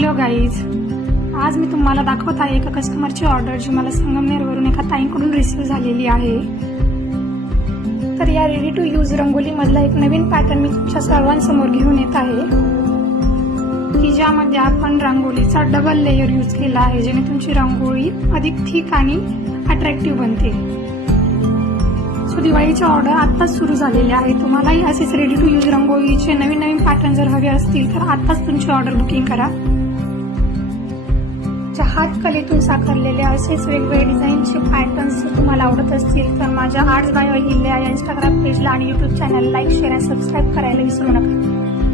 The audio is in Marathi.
हॅलो गाईज, आज मी तुम्हाला दाखवत आहे एका कस्टमरची ऑर्डर जी मला संगमनेरवरून एका ताईंकडून रिसीव्ह झालेली आहे। तर या रेडी टू यूज रंगोली मधला एक नवीन पॅटर्न मी तुमच्या सर्वांसमोर घेऊन येत आहे की ज्यामध्ये आपण रांगोळीचा डबल लेयर यूज केला आहे, जेणे तुमची रांगोळी अधिक थिक आणि अट्रॅक्टिव्ह बनते। सो दिवाळीच्या ऑर्डर आत्ताच सुरू झालेल्या आहे। तुम्हालाही असेच रेडी टू यूज रंगोळीचे नवीन नवीन पॅटर्न जर हवे असतील तर आत्ताच तुमची ऑर्डर बुकिंग करा। हातकलेतून साकारलेले असेच वेगवेगळे डिझाईनचे पॅटर्न्स तुम्हाला आवडत असतील तर माझ्या आर्ट्स बाय अहिल्या या इंस्टाग्राम पेजला आणि यूट्यूब चॅनल लाईक, शेअर आणि सबस्क्राईब करायला विसरू नका।